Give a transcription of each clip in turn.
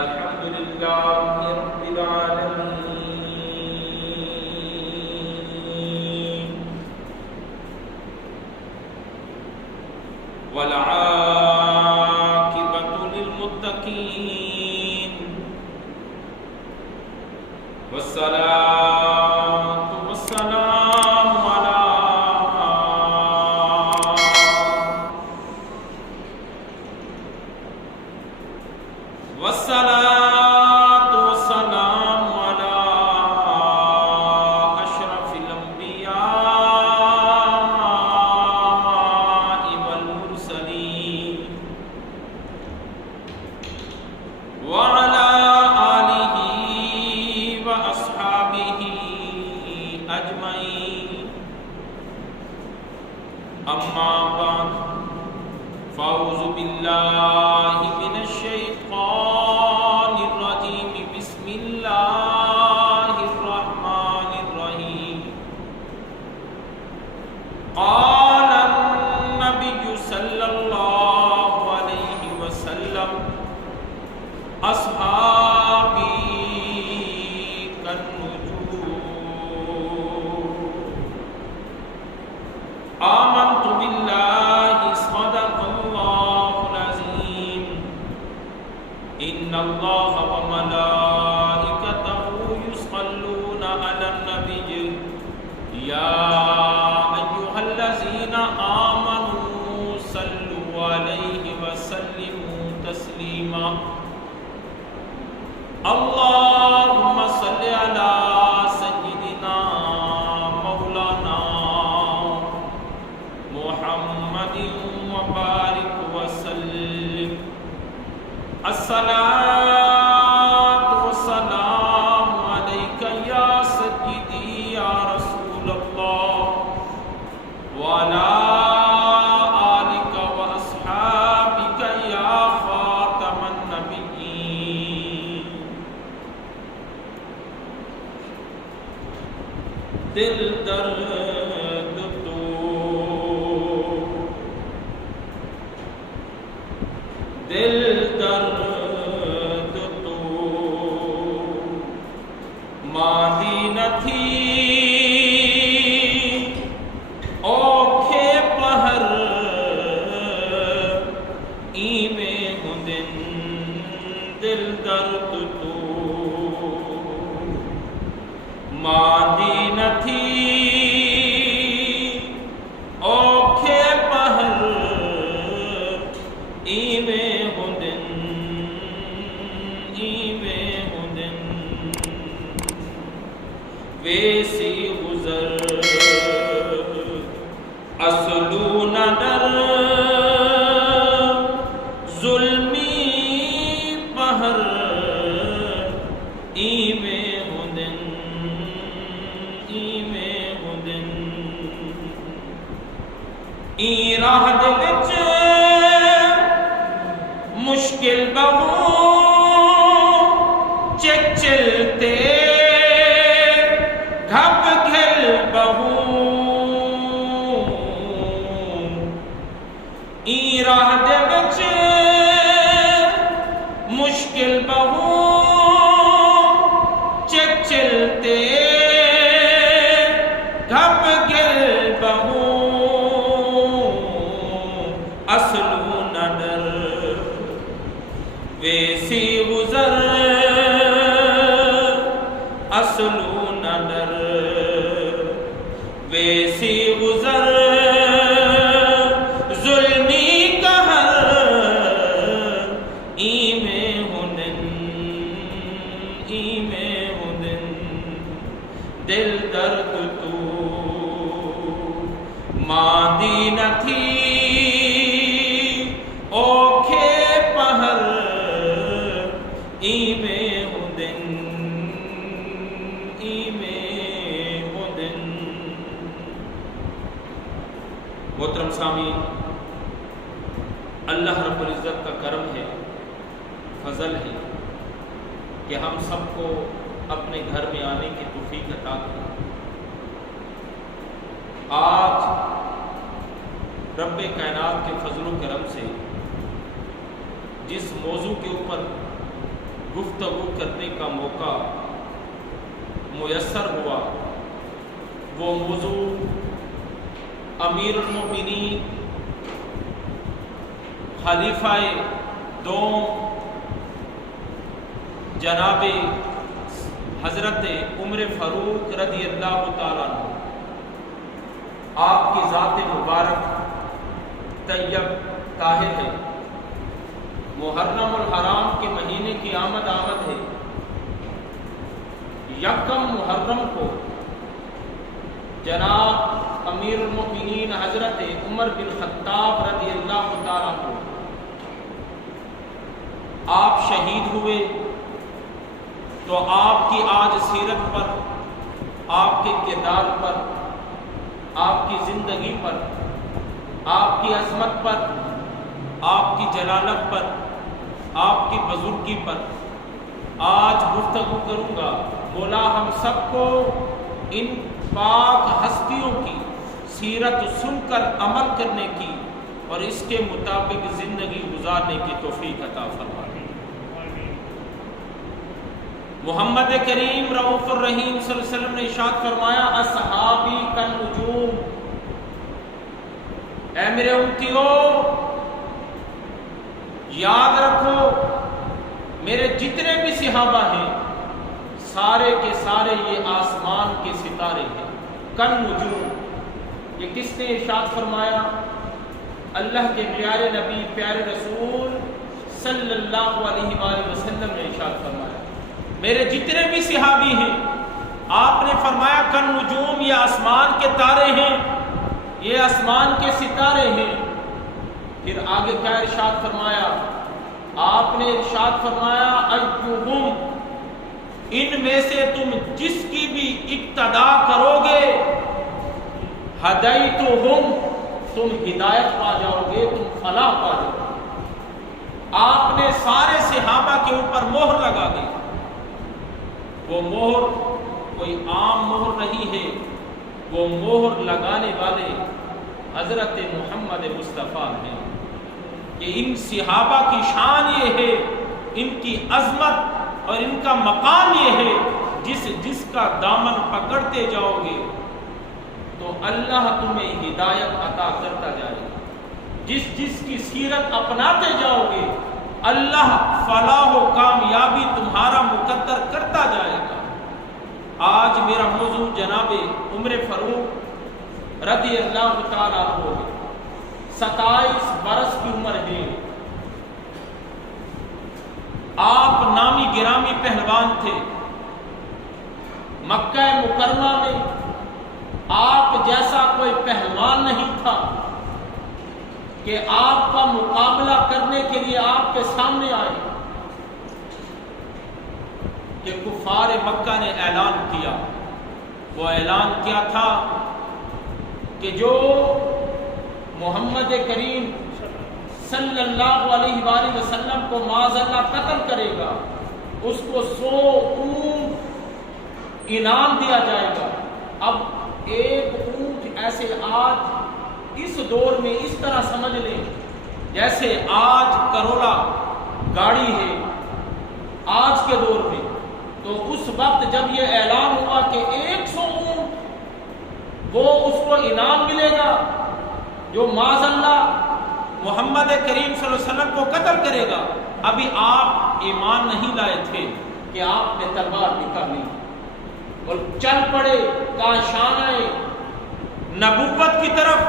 الحمد لله رب العالمين والعاقبة للمتقين والصلاة والسلام على أشرف الأنبياء والمرسلين وعلى آله وأصحابه أجمعين أما بعد فأعوذ بالله من الشيطان الرجيم بسم الله الرحمن الرحيم قال النبي صلى الله عليه وسلم أصحابي كالنجوم آمنت بالله صدق الله العظيم إن الله وملائكته يصلون على النبي يا أيها الذين آمنوا صلوا عليه وسلموا تسليما اللهم صل على سيدنا مولانا محمد وبارك وسلم الصلاة والسلام عليك يا سيدي يا رسول الله وعلى آلك وأصحابك يا خاتم النبيين دل درد تو دل درد تو ماندی نہ تھی اوکھے پہر ایویں ہندن دل درد تو ماندی نہ تھی اوکھے پہر ایویں ہندن ویسی گزر اصلو نہ ڈر ظلمی پہر ایویں ہندن ای راہ دے وچ مشکل بہو چک چلتے گھپ گھل بہو ای راہ دے وچ مشکل بہو چک چلتے گھپ گھل بہو اصلو نہ ڈر ویسی گزر اصلو نہ ڈر ویسی گزر ظلمی قہر ایویں ہندن دل درد تو ماندی نہ تھی اوکھے پہر ایویں ہندن محترم سامعین، اللہ رب العزت کا کرم ہے، فضل ہے کہ ہم سب کو اپنے گھر میں آنے کی توفیق عطا کی۔ آج رب کائنات کے فضل و کرم سے جس موضوع کے اوپر گفتگو کرنے کا موقع میسر ہوا، وہ موضوع امیر المومنین خلیفہ دوم جناب حضرت عمر فاروق رضی اللہ تعالیٰ عنہ، آپ کی ذات مبارک طیب طاہر ہے، محرم الحرام کے مہینے کی آمد ہے، یکم محرم کو جناب امیر المومنین حضرت عمر بن خطاب رضی اللہ تعالیٰ عنہ آپ شہید ہوئے، تو آپ کی آج سیرت پر، آپ کے کردار پر، آپ کی زندگی پر، آپ کی عظمت پر، آپ کی جلالت پر، آپ کی بزرگی پر آج گفتگو کروں گا۔ مولا ہم سب کو ان پاک ہستیوں کی سیرت سن کر عمل کرنے کی اور اس کے مطابق زندگی گزارنے کی توفیق عطا فرمائے۔ محمد کریم رؤوف الرحیم صلی اللہ علیہ وسلم نے ارشاد فرمایا، اصحابی کالنجوم، اے میرے امتیوں یاد رکھو میرے جتنے بھی صحابہ ہیں سارے کے سارے یہ آسمان کے ستارے ہیں، کالنجوم۔ یہ کس نے ارشاد فرمایا؟ اللہ کے پیارے نبی پیارے رسول صلی اللہ علیہ وآلہ وسلم نے ارشاد فرمایا، میرے جتنے بھی صحابی ہیں، آپ نے فرمایا کالنجوم، یہ آسمان کے تارے ہیں، یہ آسمان کے ستارے ہیں۔ پھر آگے کیا ارشاد فرمایا؟ آپ نے ارشاد فرمایا ایہم، ان میں سے تم جس کی بھی اقتدا کرو گے، ہدیتہم، تم ہدایت پا جاؤ گے، تم فلاح پا جاؤ گے۔ آپ نے سارے صحابہ کے اوپر مہر لگا دی۔ وہ مہر کوئی عام مہر نہیں ہے، وہ مہر لگانے والے حضرت محمد مصطفیٰ ہیں۔ کہ ان صحابہ کی شان یہ ہے، ان کی عظمت اور ان کا مقام یہ ہے، جس کا دامن پکڑتے جاؤ گے تو اللہ تمہیں ہدایت عطا کرتا جائے گا، جس کی سیرت اپناتے جاؤ گے اللہ فلاح و کامیابی تمہارا مقدر کرتا جائے گا۔ آج میرا موضوع جناب عمر فاروق رضی اللہ تعالیٰ عنہ ہے، 27 برس کی عمر ہے۔ آپ نامی گرامی پہلوان تھے، مکہ مکرمہ میں آپ جیسا کوئی پہلوان نہیں تھا کہ آپ کا مقابلہ کرنے کے لیے آپ کے سامنے آئے۔ کہ کفار مکہ نے اعلان کیا، وہ اعلان کیا تھا کہ جو محمد کریم صلی اللہ علیہ وآلہ وسلم کو معاذ اللہ قتل کرے گا اس کو 100 اونٹ انعام دیا جائے گا۔ اب ایک اونٹ ایسے آج اس دور میں اس طرح سمجھ لیں جیسے آج کرولا گاڑی ہے آج کے دور میں، تو اس وقت جب یہ اعلان ہوا کہ 100 اونٹ وہ اس کو انعام ملے گا جو معاذ اللہ محمد کریم صلی اللہ علیہ وسلم کو قتل کرے گا، ابھی آپ ایمان نہیں لائے تھے کہ آپ نے تلوار نکالی اور چل پڑے کاشانۂ نبوت کی طرف۔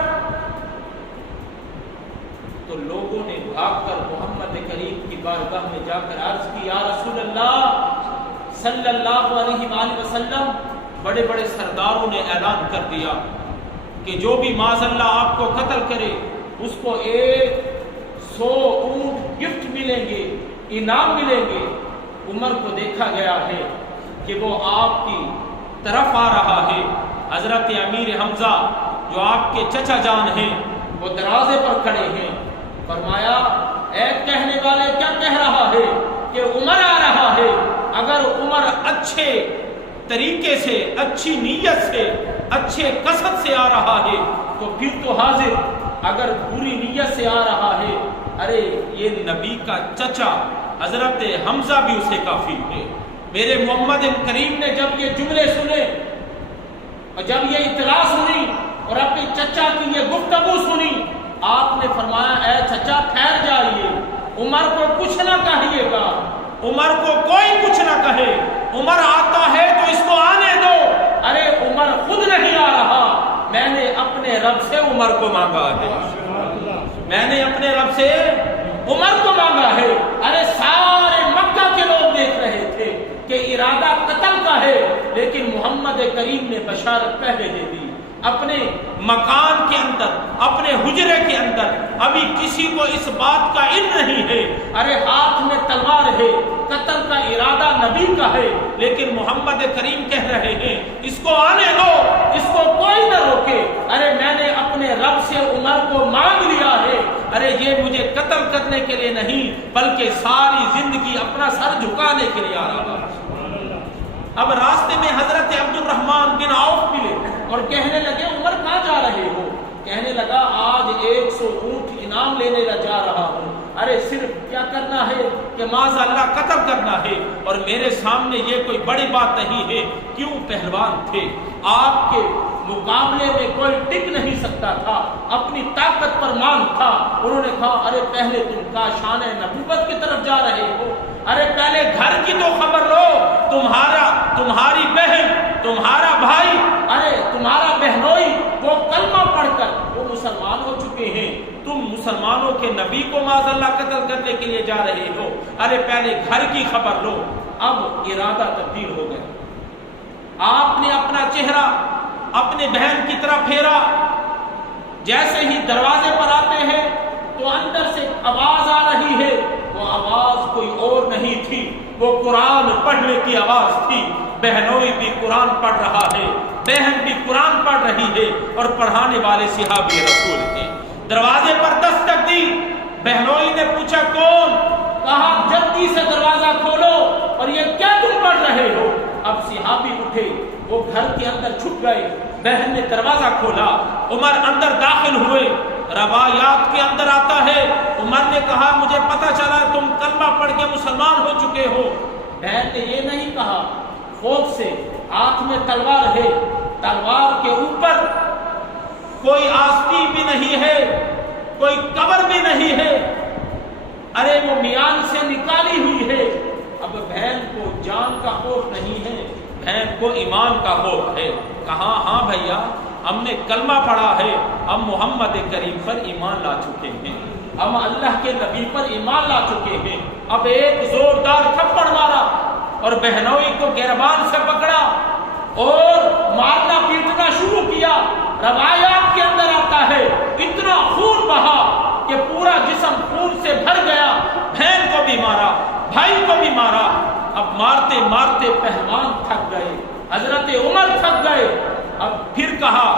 تو لوگوں نے بھاگ کر محمد کریم کی بارگاہ میں جا کر عرض کی، یا رسول اللہ صلی اللہ علیہ وآلہ وسلم، بڑے بڑے سرداروں نے اعلان کر دیا کہ جو بھی معاذ اللہ آپ کو قتل کرے اس کو 100 اونٹ گفٹ ملیں گے، انعام ملیں گے۔ عمر کو دیکھا گیا ہے کہ وہ آپ کی طرف آ رہا ہے۔ حضرت امیر حمزہ جو آپ کے چچا جان ہیں وہ دروازے پر کھڑے ہیں۔ فرمایا، اے کہنے والے کیا کہہ رہا ہے کہ عمر آ رہا ہے؟ اگر عمر اچھے طریقے سے، اچھی نیت سے، اچھے قصد سے آ رہا ہے تو پھر تو حاضر، اگر بری نیت سے آ رہا ہے، ارے یہ نبی کا چچا حضرت حمزہ بھی اسے کافی ہوئے۔ میرے محمد کریم نے جب یہ جملے سنے اور جب یہ اطلاع سنی اور اپنے چچا کی یہ گفتگو سنی، آپ نے فرمایا اے چچا ٹھہر جائیے، عمر کو کچھ نہ کہیے گا، عمر کو کوئی کچھ نہ کہے، عمر آتا ہے تو اس کو آنے دو۔ ارے عمر خود نہیں آ رہا، میں نے اپنے رب سے عمر کو مانگا ہے، میں نے اپنے رب سے عمر کو مانگا ہے۔ ارے سارے مکہ کے لوگ دیکھ رہے تھے کہ ارادہ قتل کا ہے، لیکن محمد کریم نے بشارت پہلے دے دی۔ اپنے مکان کے اندر، اپنے حجرے کے اندر ابھی کسی کو اس بات کا علم نہیں ہے، ارے ہاتھ میں تلوار ہے، قتل کا ارادہ نبی کا ہے، لیکن محمد کریم کہہ رہے ہیں اس کو آنے دو، اس کو کوئی نہ روکے۔ ارے میں نے اپنے رب سے عمر کو مانگ لیا ہے، ارے یہ مجھے قتل کرنے کے لیے نہیں بلکہ ساری زندگی اپنا سر جھکانے کے لیے آ رہا ہے۔ اب راستے میں حضرت عبد الرحمن بن عوف ملے اور کہنے لگے عمر کہاں جا رہے ہو؟ کہنے لگا آج 100 اونٹ انعام لینے جا رہا ہوں۔ ارے صرف کیا کرنا ہے کہ معاذ اللہ قتل کرنا ہے، اور میرے سامنے یہ کوئی بڑی بات نہیں ہے۔ کیوں؟ پہلوان تھے، آپ کے مقابلے میں کوئی ٹک نہیں سکتا تھا، اپنی طاقت پر مان تھا۔ انہوں نے کہا ارے پہلے تم کاشان نبوت کی طرف جا رہے ہو، ارے پہلے گھر کی تو خبر لو، تمہاری بہن، تمہارا بھائی، ارے تمہارا بہنوئی وہ کلمہ پڑھ کر وہ مسلمان ہو چکے ہیں، تم مسلمانوں کے نبی کو معاذ اللہ قتل کرنے کے لیے جا رہے ہو، ارے پہلے گھر کی خبر لو۔ اب ارادہ تبدیل ہو گیا، آپ نے اپنا چہرہ اپنے بہن کی طرف پھیرا، جیسے ہی دروازے پر آتے ہیں تو اندر سے آواز آ رہی ہے، وہ آواز کوئی اور نہیں تھی، وہ قرآن پڑھنے کی آواز تھی۔ بہنوئی بھی قرآن پڑھ رہا ہے، بہن بھی قرآن پڑھ رہی ہے، اور پڑھانے والے صحابی رسول ہیں۔ دروازے پر دستک دی، بہنوئی نے پوچھا کون؟ کہا جلدی سے دروازہ کھولو، اور یہ کیا تم پڑھ رہے ہو؟ اب صحابی اٹھے، وہ گھر کے اندر چھپ گئے، بہن نے دروازہ کھولا، عمر اندر داخل ہوئے۔ روایات کے اندر آتا ہے عمر نے کہا مجھے پتہ چلا تم کلمہ پڑھ کے مسلمان ہو چکے ہو۔ بہن نے یہ نہیں کہا، خوف سے، ہاتھ میں تلوار ہے، تلوار کے اوپر کوئی آستین بھی نہیں ہے، کوئی کور بھی نہیں ہے، ارے وہ میان سے نکالی ہوئی ہے۔ اب بہن کو جان کا خوف نہیں ہے، بہن کو ایمان کا خوف ہے۔ کہا ہاں بھیا ہم نے کلمہ پڑھا ہے، ہم محمد کریم پر ایمان لا چکے ہیں، ہم اللہ کے نبی پر ایمان لا چکے ہیں۔ اب ایک زوردار تھپڑ مارا اور بہنوئی کو گریبان سے پکڑا اور مارنا پیٹنا شروع کیا۔ روایات کے اندر آتا ہے اتنا خون بہا کہ پورا جسم خون سے بھر گیا، بہن کو بھی مارا، بھائی کو بھی مارا۔ اب مارتے مارتے پہلوان تھک گئے، حضرت عمر تھک گئے۔ اب پھر کہا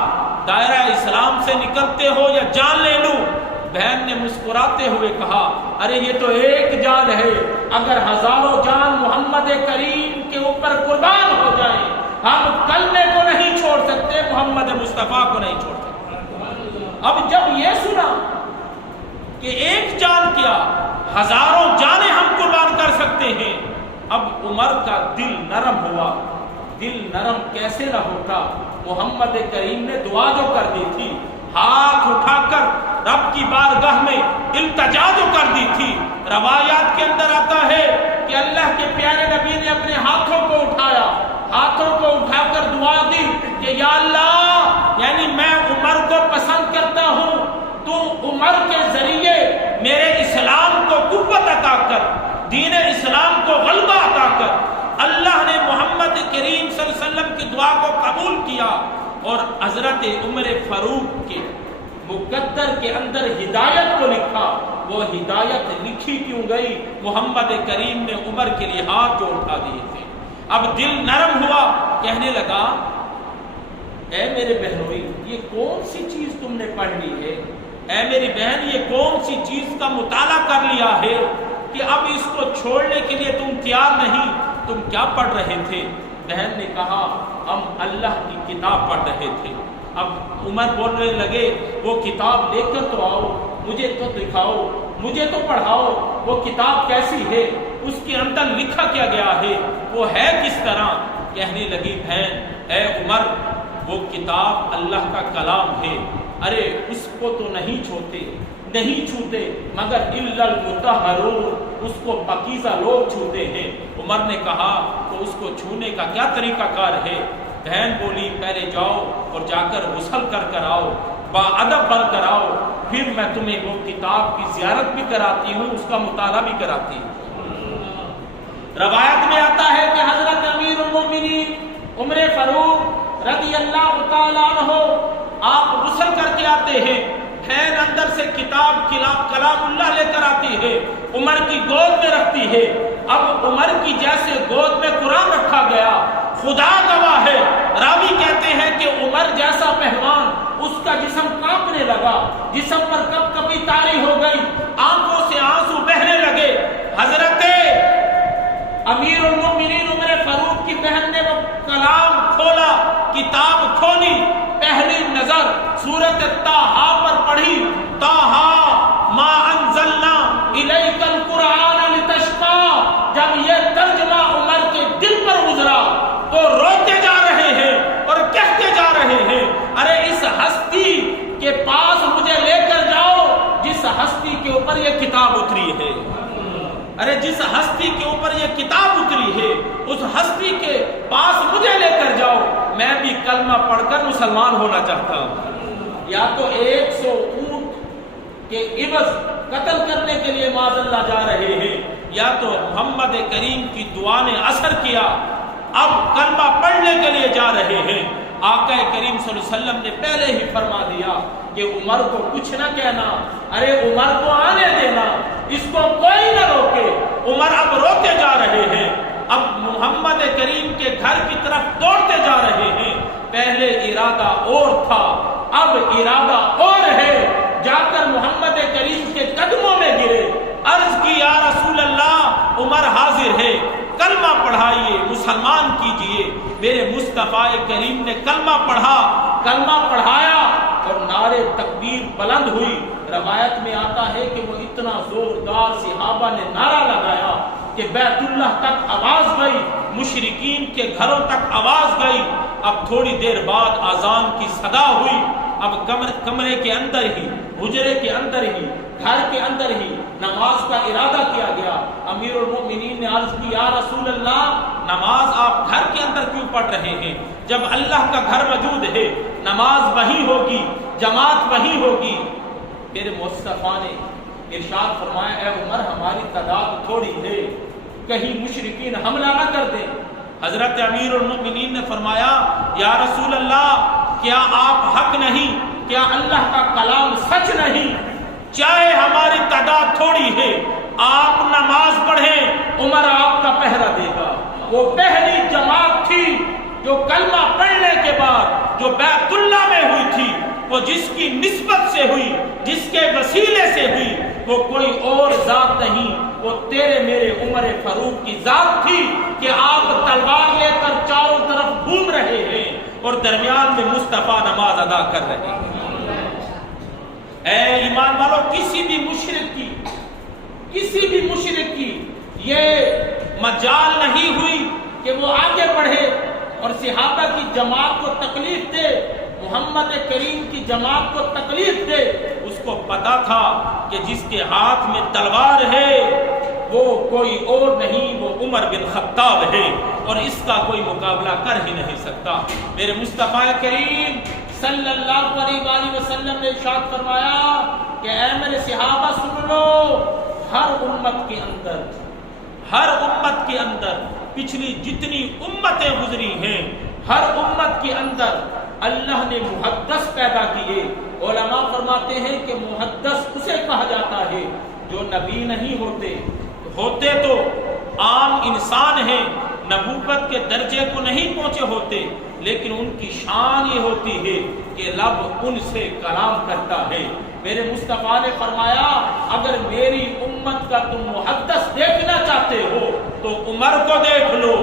دائرہ اسلام سے نکلتے ہو یا جان لے لوں؟ بہن نے مسکراتے ہوئے کہا ارے یہ تو ایک جان ہے، اگر ہزاروں جان محمد کریم کے اوپر قربان ہو جائیں ہم کلمے کو نہیں چھوڑ سکتے، محمد مصطفیٰ کو نہیں چھوڑ سکتے۔ اب جب یہ سنا کہ ایک جان کیا ہزاروں جانیں ہم قربان کر سکتے ہیں، اب عمر کا دل نرم ہوا۔ دل نرم کیسے نہ ہوتا؟ محمد کریم نے دعا جو کر دی تھی، ہاتھ اٹھا کر رب کی بارگاہ میں التجا جو کر دی تھی، روایات کے اندر آتا ہے کہ اللہ کے پیارے نبی نے اپنے ہاتھوں کو اٹھایا، ہاتھوں کو اٹھا کر دعا دی کہ یا اللہ، یعنی میں عمر کو پسند کرتا ہوں، تو عمر کے ذریعے میرے اسلام کو قوت عطا کر، دین اسلام کو غلبہ عطا کر۔ اللہ نے محمد کریم صلی اللہ علیہ وسلم کی دعا کو قبول کیا، اور حضرت عمر فاروق کے مقدر کے اندر ہدایت کو لکھا۔ وہ ہدایت لکھی کیوں گئی؟ محمد کریم نے عمر کے لیے ہاتھ جو اٹھا دیے تھے۔ اب دل نرم ہوا، کہنے لگا اے میرے بہنوئی یہ کون سی چیز تم نے پڑھ لی ہے؟ اے میری بہن یہ کون سی چیز کا مطالعہ کر لیا ہے کہ اب اس کو چھوڑنے کے لیے تم تیار نہیں؟ تم کیا پڑھ رہے تھے؟ بہن نے کہا ہم اللہ کی کتاب پڑھ رہے تھے۔ اب عمر بولنے لگے وہ کتاب لے کر تو آؤ، مجھے تو دکھاؤ، مجھے تو پڑھاؤ، وہ کتاب کیسی ہے؟ اس کے اندر لکھا کیا گیا ہے وہ ہے کس طرح؟ کہنے لگی بہن اے عمر وہ کتاب اللہ کا کلام ہے، ارے اس کو تو نہیں چھوتے مگر الا المطہرون، اس کو پاکیزہ لوگ چھوتے ہیں۔ عمر نے کہا تو اس کو چھونے کا کیا طریقہ کار ہے؟ بہن بولی پہلے جاؤ اور جا کر غسل کر آؤ، باادب بن کر آؤ، پھر میں تمہیں وہ کتاب کی زیارت بھی کراتی ہوں، اس کا مطالعہ بھی کراتی ہوں۔ روایت میں آتا ہے کہ حضرت امیر المومنین عمر فاروق رضی اللہ تعالیٰ عنہ آپ غسل کر کے آتے ہیں، بہن اندر سے کتاب کلام اللہ لے کر آتی ہے، عمر کی گود میں رکھتی ہے۔ اب عمر کی جیسے گود میں قرآن رکھا گیا، خدا گواہ ہے، راوی کہتے ہیں کہ عمر جیسا پہلوان اس کا جسم کانپنے لگا، جسم پر کپ کپی طاری ہو گئی، آنکھوں سے آنسو بہنے لگے۔ حضرت امیر المومنین عمر فاروق کی بہن نے وہ کلام کھولا، کتاب کھولی، پہلی نظر سورۃ طٰہٰ پر پڑھی، طٰہٰ ما انزلنا الیک القرآن لتشقیٰ۔ جب یہ ترجمہ عمر کے دل پر گزرا تو روتے جا رہے ہیں اور کہتے جا رہے ہیں ارے اس ہستی کے پاس مجھے لے کر جاؤ جس ہستی کے اوپر یہ کتاب اتری ہے، ارے جس ہستی کے اوپر یہ کتاب اتری ہے اس ہستی کے پاس مجھے لے کر جاؤ، میں بھی کلمہ پڑھ کر مسلمان ہونا چاہتا ہوں۔ یا تو 100 اونٹ کے عوض قتل کرنے کے لیے معاذ اللہ جا رہے ہیں، یا تو محمد کریم کی دعا نے اثر کیا، اب کلمہ پڑھنے کے لیے جا رہے ہیں۔ آقا کریم صلی اللہ علیہ وسلم نے پہلے ہی فرما دیا کہ عمر کو کچھ نہ کہنا، ارے عمر کو آنے دینا، اس کو کوئی نہ روکے۔ عمر اب روتے جا رہے ہیں، اب محمد کریم کے گھر کی طرف دوڑتے جا رہے ہیں۔ پہلے ارادہ اور تھا، اب ارادہ اور ہے۔ جا کر محمد کریم کے قدموں میں گرے، عرض کی یا رسول اللہ عمر حاضر ہے، کلمہ پڑھائیے، مسلمان کیجئے۔ میرے مصطفیٰ کریم نے کلمہ پڑھا، کلمہ پڑھایا اور نعرے تکبیر بلند ہوئی۔ روایت میں آتا ہے کہ وہ اتنا زوردار صحابہ نے نعرہ لگایا کہ بیت اللہ تک آواز گئی، مشرکین کے گھروں تک آواز گئی۔ اب تھوڑی دیر بعد اذان کی صدا ہوئی، اب کمرے کے اندر ہی، حجرے کے اندر ہی، گھر کے اندر ہی نماز کا ارادہ کیا گیا۔ امیر المومنین نے عرض کی یا رسول اللہ نماز آپ گھر کے اندر کیوں پڑھ رہے ہیں؟ جب اللہ کا گھر موجود ہے نماز وہی ہوگی، جماعت وہی ہوگی۔ پھر مصطفیٰ نے ارشاد فرمایا اے عمر ہماری تعداد تھوڑی ہے، کہیں مشرکین حملہ نہ کر دیں۔ حضرت امیر المومنین نے فرمایا یا رسول اللہ کیا آپ حق نہیں، کیا اللہ کا کلام سچ نہیں؟ چاہے ہماری تعداد تھوڑی ہے آپ نماز پڑھیں، عمر آپ کا پہرا دے گا۔ وہ پہلی جماعت تھی جو کلمہ پڑھنے کے بعد جو بیت اللہ میں ہوئی تھی، وہ جس کی نسبت سے ہوئی، جس کے وسیلے سے ہوئی، وہ کوئی اور ذات نہیں، وہ تیرے میرے عمر فاروق کی ذات تھی کہ آپ تلوار لے کر چاروں طرف گھوم رہے ہیں اور درمیان میں مصطفیٰ نماز ادا کر رہے ہیں۔ اے ایمان والو کسی بھی مشرک کی یہ مجال نہیں ہوئی کہ وہ آگے بڑھے اور صحابہ کی جماعت کو تکلیف دے، محمد کریم کی جماعت کو تکلیف دے۔ اس کو پتا تھا کہ جس کے ہاتھ میں تلوار ہے وہ کوئی اور نہیں، وہ عمر بن خطاب ہے اور اس کا کوئی مقابلہ کر ہی نہیں سکتا۔ میرے مصطفیٰ کریم صلی اللہ علیہ وآلہ وسلم نے ارشاد فرمایا کہ اے میرے صحابہ سن لو، ہر امت کے اندر پچھلی جتنی امتیں گزری ہیں، ہر امت کے اندر اللہ نے محدث پیدا کیے۔ علماء فرماتے ہیں کہ محدث اسے کہا جاتا ہے جو نبی نہیں ہوتے تو عام انسان ہیں، نبوت کے درجے کو نہیں پہنچے ہوتے، لیکن ان کی شان یہ ہوتی ہے کہ رب ان سے کلام کرتا ہے۔ میرے مصطفیٰ نے فرمایا اگر میری امت کا تم محدث دیکھنا چاہتے ہو تو عمر کو دیکھ لو،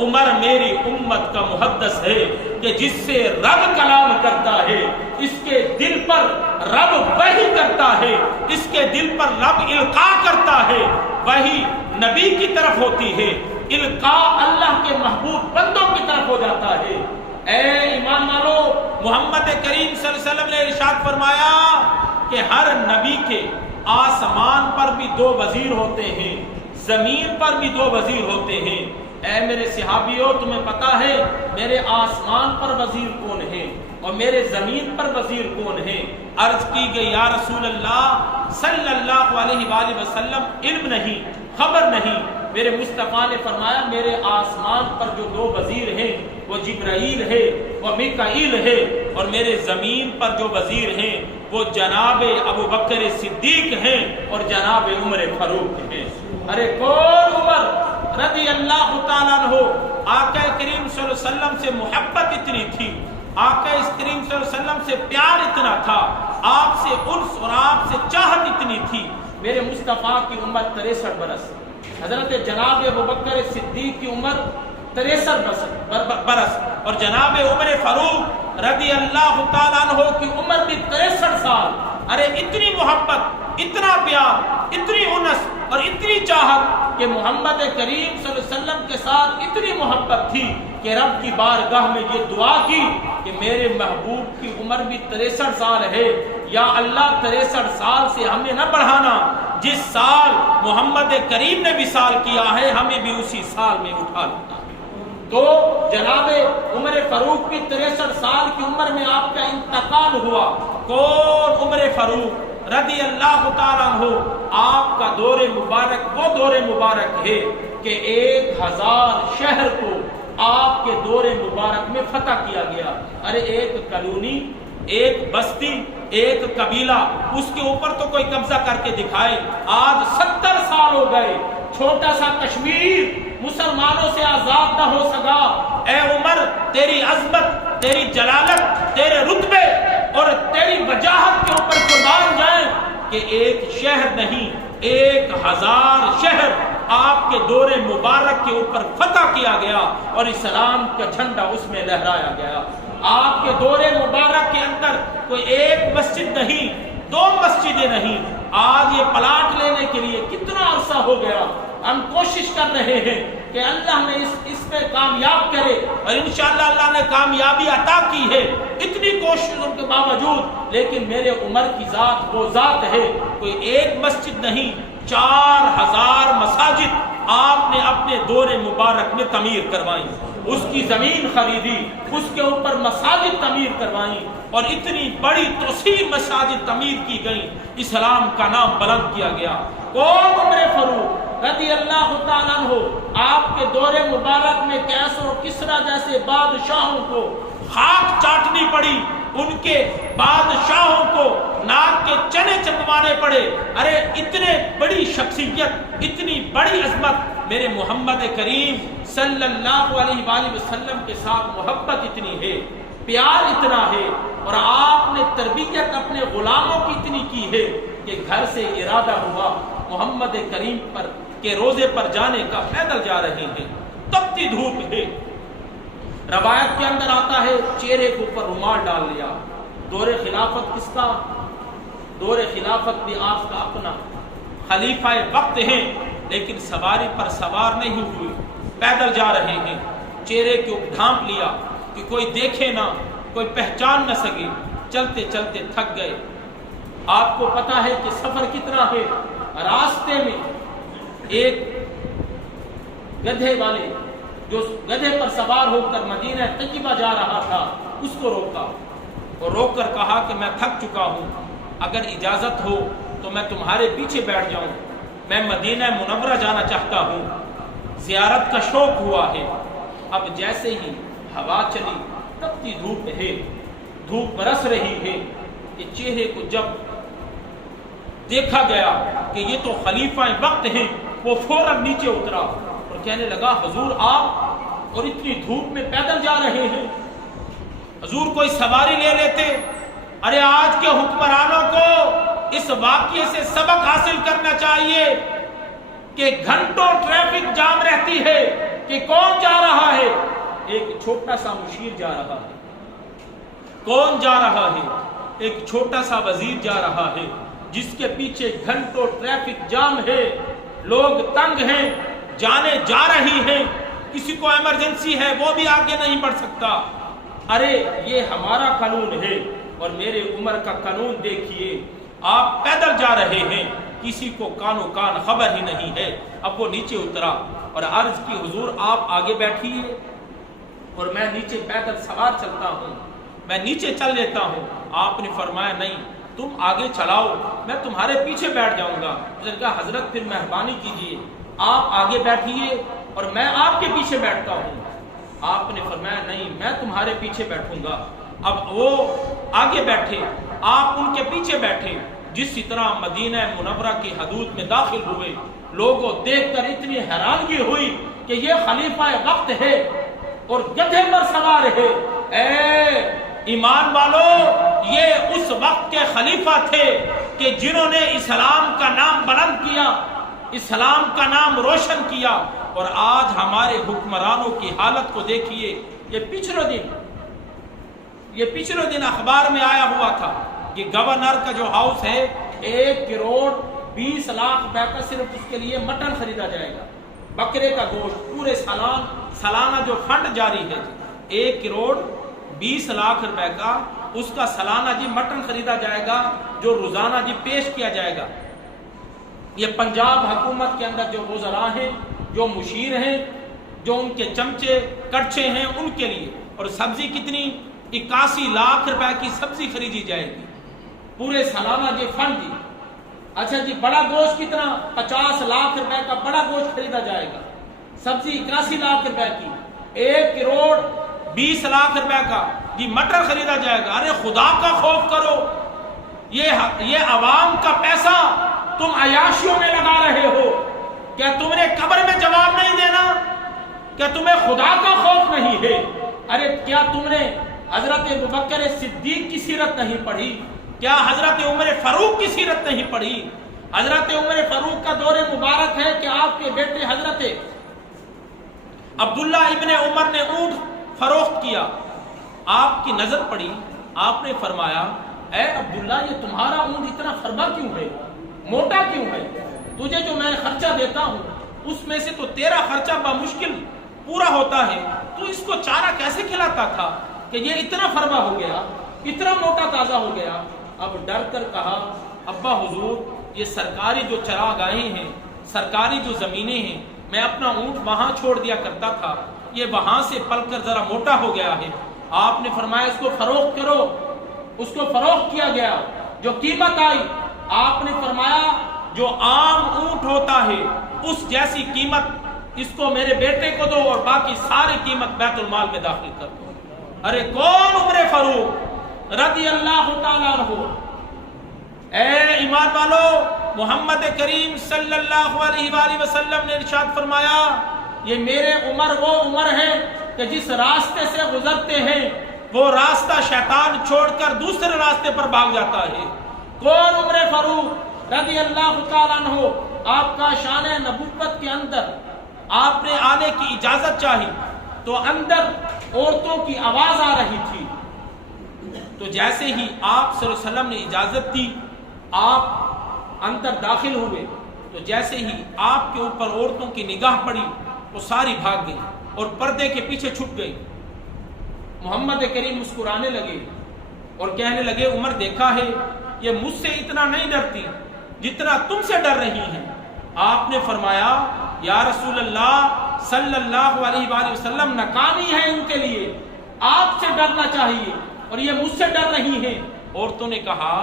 عمر میری امت کا محدث ہے کہ جس سے رب کلام کرتا ہے، اس کے دل پر رب وحی کرتا ہے، اس کے دل پر رب القاء کرتا ہے، وہی نبی کی طرف ہوتی ہے، القاء اللہ کے محبوب بندوں کی طرف ہو جاتا ہے۔ اے ایمان والو، محمد کریم صلی اللہ علیہ وسلم نے ارشاد فرمایا کہ ہر نبی کے آسمان پر بھی 2 وزیر ہوتے ہیں، زمین پر بھی 2 وزیر ہوتے ہیں۔ اے میرے صحابیوں، تمہیں پتا ہے میرے آسمان پر وزیر کون ہے اور میرے زمین پر وزیر کون ہے؟ عرض کی گئی یا رسول اللہ صلی اللہ علیہ وآلہ وسلم، علم نہیں، خبر نہیں۔ میرے مصطفیٰ نے فرمایا میرے آسمان پر جو 2 وزیر ہیں وہ جبرائیل ہے، وہ میکائیل ہے، اور میرے زمین پر جو وزیر ہیں وہ جناب ابو بکر صدیق ہیں اور جناب عمر فاروق ہیں۔ ارے کون عمر رضی اللہ تعالیٰ عنہ؟ آقا کریم صلی اللہ علیہ وسلم سے محبت اتنی تھی، آقا کریم صلی اللہ علیہ وسلم سے پیار اتنا تھا، آپ سے انس اور آپ سے چاہت اتنی تھی۔ میرے مصطفیٰ کی عمر 63 برس، حضرت جناب ابو بکر صدیق کی عمر 63 برس، اور جناب عمر فاروق رضی اللہ تعالیٰ عنہ کی عمر بھی 63 سال۔ ارے اتنی محبت، اتنا پیار، اتنی انس اور اتنی چاہت کہ محمد کریم صلی اللہ علیہ وسلم کے ساتھ اتنی محبت تھی کہ رب کی بارگاہ میں یہ دعا کی کہ میرے محبوب کی عمر بھی 63 سال ہے، یا اللہ 63 سال سے ہمیں نہ بڑھانا، جس سال محمد کریم نے وصال کیا ہے ہمیں بھی اسی سال میں اٹھا لینا۔ تو جناب عمر فاروق کی 63 سال کی عمر میں آپ کا انتقال ہوا۔ کون عمر فاروق رضی اللہ تعالیٰ عنہ؟ آپ کا دور مبارک وہ دور مبارک ہے کہ 1000 شہر کو آپ کے دور مبارک میں فتح کیا گیا۔ ارے ایک کالونی، ایک بستی، ایک قبیلہ، اس کے اوپر تو کوئی قبضہ کر کے دکھائے۔ آج 70 سال ہو گئے، چھوٹا سا کشمیر مسلمانوں سے آزاد نہ ہو سکا۔ اے عمر، تیری عظمت، تیری جلالت، تیرے رتبے اور تیری وجاہت کے اوپر قربان جائیں کہ ایک شہر نہیں 1000 شہر آپ کے دور مبارک کے اوپر فتح کیا گیا اور اسلام کا جھنڈا اس میں لہرایا گیا۔ آپ کے دور مبارک کے اندر کوئی ایک مسجد نہیں، 2 مسجدیں نہیں۔ آج یہ پلاٹ لینے کے لیے کتنا عرصہ ہو گیا، ہم کوشش کر رہے ہیں کہ اللہ نے اس میں کامیاب کرے، اور انشاءاللہ اللہ نے کامیابی عطا کی ہے اتنی کوششوں کے باوجود۔ لیکن میرے عمر کی ذات وہ ذات ہے، کوئی ایک مسجد نہیں، 4000 مساجد آپ نے اپنے دور مبارک میں تعمیر کروائیں، اس کی زمین خریدی، اس کے اوپر مساجد تعمیر کروائیں، اور اتنی بڑی توسیع مساجد تعمیر کی گئی، اسلام کا نام بلند کیا گیا۔ کون عمر فاروق رضی اللہ تعالیٰ عنہ؟ آپ کے دور مبارک میں کیسر و کسریٰ جیسے بادشاہوں کو خاک چاٹنی پڑی، ان کے بادشاہوں کو ناک کے چنے چبوانے پڑے۔ ارے اتنے بڑی شخصیت، اتنی بڑی عظمت، میرے محمد کریم صلی اللہ علیہ وآلہ وسلم کے ساتھ محبت اتنی ہے، پیار اتنا ہے، اور آپ نے تربیت اپنے غلاموں کی اتنی کی ہے کہ گھر سے ارادہ ہوا محمد کریم پر کے روزے پر جانے کا، پیدل جا رہے ہیں، تپتی دھوپ ہے۔ روایت کے اندر آتا ہے چہرے کے اوپر رومال ڈال لیا۔ دور خلافت کس کا؟ دور خلافت بھی آپ کا اپنا، خلیفہ وقت ہیں لیکن سواری پر سوار نہیں ہوئے، پیدل جا رہے ہیں، چہرے کے اوپر ڈھانپ لیا کہ کوئی دیکھے نہ، کوئی پہچان نہ سکے، چلتے چلتے تھک گئے۔ آپ کو پتا ہے کہ سفر کتنا ہے، راستے میں ایک گدھے والے جو گدھے پر سوار ہو کر مدینہ طیبہ جا رہا تھا، اس کو روکا اور روک کر کہا کہ میں تھک چکا ہوں، اگر اجازت ہو تو میں تمہارے پیچھے بیٹھ جاؤں، میں مدینہ منورہ جانا چاہتا ہوں، زیارت کا شوق ہوا ہے۔ اب جیسے ہی ہوا چلی، تپتی دھوپ ہے، دھوپ برس رہی ہے، کہ چہرے کو جب دیکھا گیا کہ یہ تو خلیفہ وقت ہیں، وہ فوراً نیچے اترا اور کہنے لگا حضور آپ اور اتنی دھوپ میں پیدل جا رہے ہیں، حضور کوئی سواری لے لیتے۔ ارے آج کے حکمرانوں کو اس واقعے سے سبق حاصل کرنا چاہیے کہ گھنٹوں ٹریفک جام رہتی ہے کہ کون جا رہا ہے، ایک چھوٹا سا مشیر جا رہا ہے، کون جا رہا ہے، ایک چھوٹا سا وزیر جا رہا ہے، جس کے پیچھے گھنٹوں ٹریفک جام ہے، لوگ تنگ ہیں، جانے جا رہی ہیں، کسی کو ایمرجنسی ہے وہ بھی آگے نہیں بڑھ سکتا۔ ارے یہ ہمارا قانون ہے اور میرے عمر کا قانون دیکھیے، آپ پیدل جا رہے ہیں، کسی کو کانو کان خبر ہی نہیں ہے۔ اب وہ نیچے اترا اور عرض کی حضور آپ آگے بیٹھیے اور میں نیچے پیدل سوار چلتا ہوں، میں نیچے چل لیتا ہوں۔ آپ نے فرمایا نہیں، تم آگے چلاؤ، میں تمہارے پیچھے بیٹھ جاؤں گا۔ اس نے کہا حضرت پھر مہربانی کیجیے، آپ آگے بیٹھیے اور میں آپ کے پیچھے بیٹھتا ہوں۔ آپ نے فرمایا نہیں، میں تمہارے پیچھے بیٹھوں گا۔ اب وہ آگے بیٹھے، آپ ان کے پیچھے بیٹھے۔ جس طرح مدینہ منورہ کی حدود میں داخل ہوئے، لوگوں دیکھ کر اتنی حیرانگی ہوئی کہ یہ خلیفہ وقت ہے اور گدھے پر سوار ہے۔ اے ایمان والو، یہ اس وقت کے خلیفہ تھے کہ جنہوں نے اسلام کا نام بلند کیا، اسلام کا نام روشن کیا۔ اور آج ہمارے حکمرانوں کی حالت کو دیکھیے۔ یہ پچھلے دن اخبار میں آیا ہوا تھا کہ گورنر کا جو ہاؤس ہے 1 کروڑ 20 لاکھ روپے کا صرف اس کے لیے مٹن خریدا جائے گا، بکرے کا گوشت۔ پورے سالانہ جو فنڈ جاری ہے 1 کروڑ 20 لاکھ روپے کا، اس کا سالانہ جی مٹن خریدا جائے گا، جو روزانہ جی پیش کیا جائے گا۔ یہ پنجاب حکومت کے اندر جو وزراء ہیں، جو مشیر ہیں، جو ان کے چمچے کڑچے ہیں، ان کے لیے۔ اور سبزی کتنی؟ 81 لاکھ روپے کی سبزی خریدی جائے گی، پورے سالانہ جی فنڈ جی۔ اچھا جی بڑا گوشت کتنا؟ 50 لاکھ روپے کا بڑا گوشت خریدا جائے گا، سبزی 81 لاکھ روپے کی۔ 1 کروڑ 20 لاکھ روپے کا جی مٹر خریدا جائے گا۔ ارے خدا کا خوف کرو، یہ عوام کا پیسہ تم عیاشیوں میں لگا رہے ہو۔ کیا تم نے قبر میں جواب نہیں دینا؟ کیا تمہیں خدا کا خوف نہیں ہے؟ ارے کیا تم نے حضرت ابوبکر صدیق کی سیرت نہیں پڑھی؟ کیا حضرت عمر فاروق کی سیرت نہیں پڑھی؟ حضرت عمر فاروق کا دور مبارک ہے کہ آپ کے بیٹے حضرت عبداللہ ابن عمر نے اونٹ فروخت کیا، آپ کی نظر پڑی، آپ نے فرمایا اے عبداللہ یہ تمہارا اونٹ اتنا فربا کیوں ہے، موٹا کیوں ہے؟ تجھے جو میں خرچہ دیتا ہوں اس میں سے تو تیرا خرچہ بمشکل پورا ہوتا ہے، تو اس کو چارہ کیسے کھلاتا تھا کہ یہ اتنا فربا ہو گیا، اتنا موٹا تازہ ہو گیا؟ اب ڈر کر کہا ابا حضور یہ سرکاری جو چراگاہیں ہیں، سرکاری جو زمینیں ہیں، میں اپنا اونٹ وہاں چھوڑ دیا کرتا تھا، یہ وہاں سے پل کر ذرا موٹا ہو گیا ہے۔ آپ نے فرمایا اس کو فروخت کرو۔ اس کو فروخت کیا گیا، جو قیمت آئی آپ نے فرمایا جو عام اونٹ ہوتا ہے اس جیسی قیمت اس کو میرے بیٹے کو دو اور باقی ساری قیمت بیت المال میں داخل کر دو۔ ارے کون عمر فاروق رضی اللہ تعالیٰ عنہ؟ اے ایمان والو، محمد کریم صلی اللہ علیہ وآلہ وسلم نے ارشاد فرمایا یہ میرے عمر وہ عمر ہے کہ جس راستے سے گزرتے ہیں وہ راستہ شیطان چھوڑ کر دوسرے راستے پر بھاگ جاتا ہے۔ کون عمر فاروق رضی اللہ تعالیٰ عنہ؟ آپ کا شان نبوت کے اندر آپ نے آنے کی اجازت چاہی تو اندر عورتوں کی آواز آ رہی تھی، تو جیسے ہی آپ صلی اللہ علیہ وسلم نے اجازت دی آپ اندر داخل ہوئے، تو جیسے ہی آپ کے اوپر عورتوں کی نگاہ پڑی وہ ساری بھاگ گئی اور پردے کے پیچھے چھپ گئی۔ محمد کریم مسکرانے لگے اور کہنے لگے عمر دیکھا ہے یہ مجھ سے اتنا نہیں ڈرتی جتنا تم سے ڈر رہی ہیں۔ آپ نے فرمایا یا رسول اللہ صلی اللہ علیہ وآلہ وسلم ناکامی ہے ان کے لیے، آپ سے ڈرنا چاہیے اور یہ مجھ سے ڈر رہی ہیں۔ عورتوں نے کہا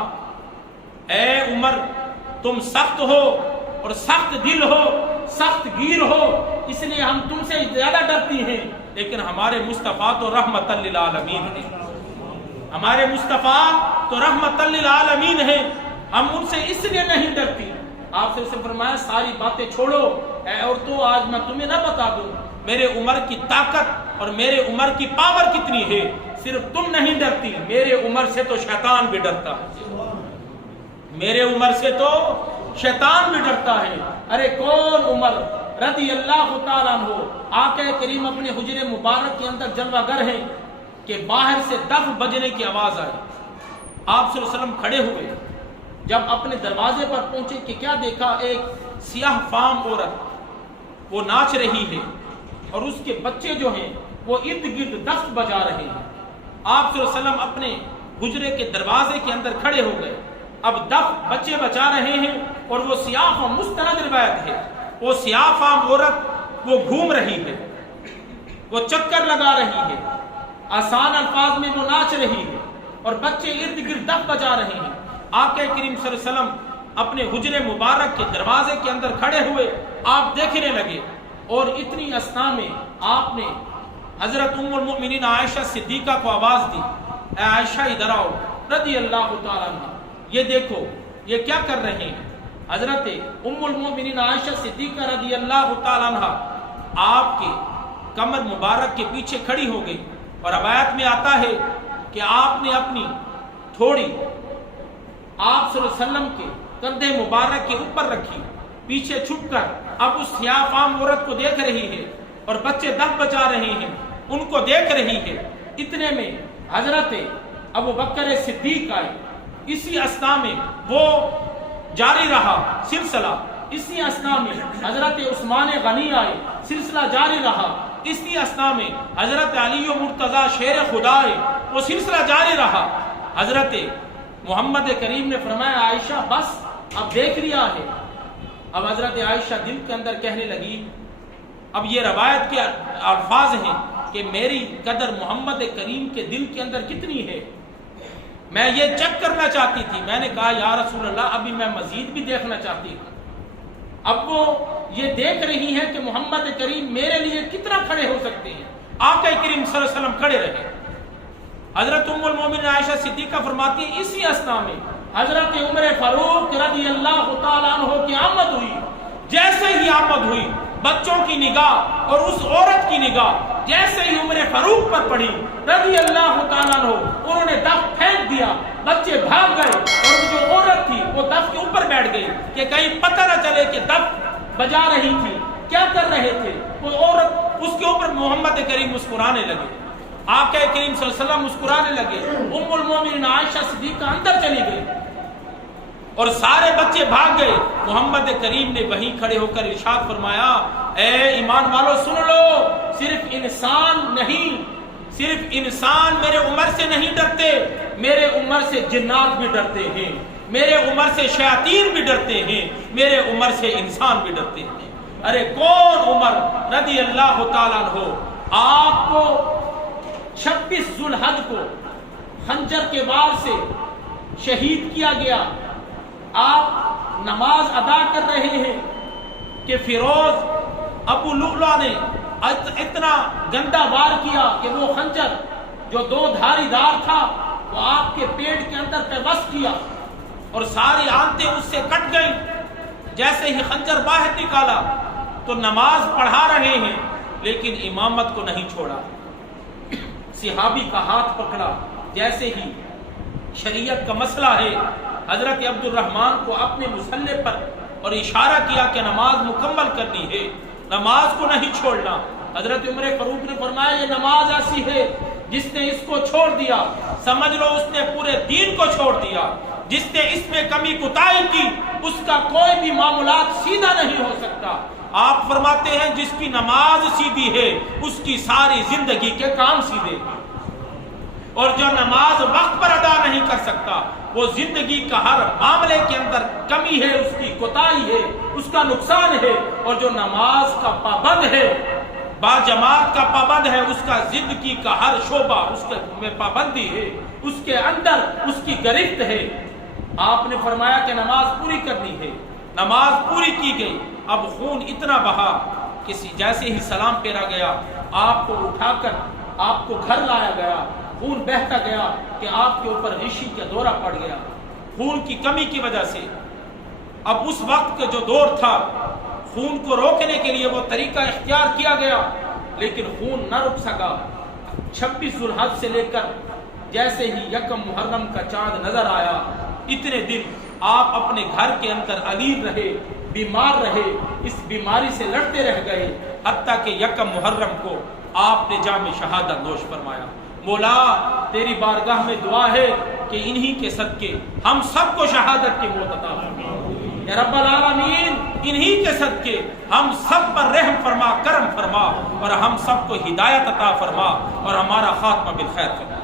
اے عمر تم سخت ہو اور سخت دل ہو، سخت گیر ہو، اس لیے ہم تم سے زیادہ ڈرتی ہیں، لیکن ہمارے مصطفیٰ تو رحمت للعالمین ہیں، ہمارے مصطفیٰ تو رحمت للعالمین ہیں، ہم ان سے اس لیے نہیں ڈرتی۔ آپ سے فرمایا ساری باتیں چھوڑو اے عورتوں، آج میں تمہیں نہ بتا دوں میرے عمر کی طاقت اور میرے عمر کی پاور کتنی ہے، صرف تم نہیں ڈرتی، میرے عمر سے تو شیطان بھی ڈرتا ہے، میرے عمر سے تو شیطان بھی ڈرتا ہے۔ ارے کون عمر رضی اللہ تعالیٰ عنہ؟ آقا کریم اپنے حجرے مبارک کے اندر جلوہ گر ہیں کہ باہر سے دف بجنے کی آواز آئی۔ آپ صلی اللہ علیہ وسلم کھڑے ہوئے، جب اپنے دروازے پر پہنچے کہ کیا دیکھا، ایک سیاہ فام عورت وہ ناچ رہی ہے اور اس کے بچے جو ہیں وہ ارد گرد دف بجا رہے ہیں. آپ صلی اللہ علیہ وسلم اپنے حجرے کے دروازے کے اندر کھڑے ہو گئے. اب دف بچے بچا رہے ہیں اور وہ سیاہ فام مستند روایت ہے، وہ سیاہ فام عورت وہ گھوم رہی ہے، وہ چکر لگا رہی ہے، آسان الفاظ میں وہ ناچ رہی ہے اور بچے ارد گرد دف بجا رہے ہیں. آقا کریم صلی اللہ علیہ وسلم اپنے حجرے مبارک کے دروازے کے اندر کھڑے ہوئے آپ دیکھنے لگے اور اتنی اسنا میں آپ نے حضرت ام المؤمنین عائشہ صدیقہ کو آواز دی، اے عائشہ ادھر آؤ رضی اللہ تعالیٰ عنہ، یہ دیکھو یہ کیا کر رہے ہیں. حضرت ام المؤمنین عائشہ صدیقہ رضی اللہ تعالیٰ عنہ آپ کے کمر مبارک کے پیچھے کھڑی ہو گئی اور روایت میں آتا ہے کہ آپ نے اپنی تھوڑی آپ صلی اللہ علیہ وسلم کے کندھے مبارک کے اوپر رکھی، پیچھے چھپ کر اب اس سیاہ فام عورت کو دیکھ رہی ہے اور بچے دف بچا رہے ہیں ان کو دیکھ رہی ہے. اتنے میں حضرت ابو بکر صدیق آئے، اسی اسنا میں وہ جاری رہا سلسلہ. اسی اسنا میں حضرت عثمان غنی آئے، سلسلہ جاری رہا. اسی اسنا میں حضرت علی و مرتضی شیر خدا ہے، وہ سلسلہ جاری رہا. حضرت محمد کریم نے فرمایا عائشہ بس اب دیکھ لیا ہے. اب حضرت عائشہ دل کے اندر کہنے لگی، اب یہ روایت کے الفاظ ہیں کہ میری قدر محمد کریم کے دل کے اندر کتنی ہے، میں یہ چیک کرنا چاہتی تھی. میں نے کہا یا رسول اللہ ابھی میں مزید بھی دیکھنا چاہتی ہوں. اب وہ یہ دیکھ رہی ہے کہ محمد کریم میرے لیے کتنا کھڑے ہو سکتے ہیں. آقا کریم صلی اللہ علیہ وسلم کھڑے رہے. حضرت ام المومنین عائشہ صدیقہ فرماتی ہیں اسی اسنا میں حضرت عمر فاروق رضی اللہ تعالیٰ عنہ کی آمد ہوئی. جیسے ہی آمد ہوئی بچوں کی نگاہ اور اس عورت کی نگاہ جیسے ہی عمر فاروق پر پڑی رضی اللہ تعالیٰ عنہ، انہوں نے دف پھینک دیا، بچے بھاگ گئے اور جو عورت تھی وہ دف کے اوپر بیٹھ گئی کہ کہیں پتہ نہ چلے کہ دف بجا رہی تھی کیا کر رہے تھے. وہ عورت اس کے اوپر محمد کریم مسکرانے لگے، آقا کریم صلی اللہ علیہ وسلم مسکرانے لگے. ام المومنین عائشہ صدیقہ اندر چلی گئی اور سارے بچے بھاگ گئے. محمد کریم نے وہیں کھڑے ہو کر ارشاد فرمایا اے ایمان والو سن لو، صرف انسان نہیں، صرف انسان میرے عمر سے نہیں ڈرتے، میرے عمر سے جنات بھی ڈرتے ہیں، میرے عمر سے شیاطین بھی ڈرتے ہیں، میرے عمر سے انسان بھی ڈرتے ہیں. ارے کون عمر رضی اللہ تعالیٰ عنہ آپ کو 26 ذو الحج کو خنجر کے وار سے شہید کیا گیا. آپ نماز ادا کر رہے ہیں کہ فیروز ابو لؤلؤ نے اتنا گندا وار کیا کہ وہ خنجر جو 2 دھاری دار تھا وہ آپ کے پیٹ کے اندر پہ بس کیا اور ساری آنتیں اس سے کٹ گئی. جیسے ہی خنجر باہر نکالا تو نماز پڑھا رہے ہیں لیکن امامت کو نہیں چھوڑا. صحابی کا ہاتھ پکڑا، جیسے ہی شریعت کا مسئلہ ہے حضرت عبد الرحمن کو اپنے مسلح پر اور اشارہ کیا کہ نماز مکمل کرنی ہے، نماز کو نہیں چھوڑنا. حضرت عمر فاروق نے فرمایا یہ نماز ایسی ہے جس نے اس کو چھوڑ دیا سمجھ لو اس نے پورے دین کو چھوڑ دیا. جس نے اس میں کمی کوتاہی کی اس کا کوئی بھی معاملات سیدھا نہیں ہو سکتا. آپ فرماتے ہیں جس کی نماز سیدھی ہے اس کی ساری زندگی کے کام سیدھے، اور جو نماز وقت پر ادا نہیں کر سکتا وہ زندگی کا ہر معاملے کے اندر کمی ہے، اس کی کوتاہی ہے، اس کا نقصان ہے. اور جو نماز کا پابند ہے، با جماعت کا پابند ہے، اس کا زندگی کا ہر شعبہ اس میں پابندی ہے، اس کے اندر اس کی گرفت ہے. آپ نے فرمایا کہ نماز پوری کرنی ہے، نماز پوری کی گئی. اب خون اتنا بہا کہ جیسے ہی سلام پھیرا گیا آپ کو اٹھا کر آپ کو گھر لایا گیا. خون بہتا گیا کہ آپ کے اوپر غشی کا دورہ پڑ گیا خون کی کمی کی وجہ سے. اب اس وقت کا جو دور تھا خون کو روکنے کے لیے وہ طریقہ اختیار کیا گیا لیکن خون نہ رک سکا. 26 ذو الحج سے لے کر جیسے ہی 1 محرم کا چاند نظر آیا اتنے دن آپ اپنے گھر کے اندر علیر رہے، بیمار رہے، اس بیماری سے لڑتے رہ گئے حتیٰ کہ 1 محرم کو آپ نے جام شہادت نوش فرمایا. مولا تیری بارگاہ میں دعا ہے کہ انہی کے صدقے ہم سب کو شہادت کی موت عطا فرما. یا رب العالمین انہی کے صدقے ہم سب پر رحم فرما، کرم فرما، اور ہم سب کو ہدایت عطا فرما، اور ہمارا خاتمہ بالخیر فرما۔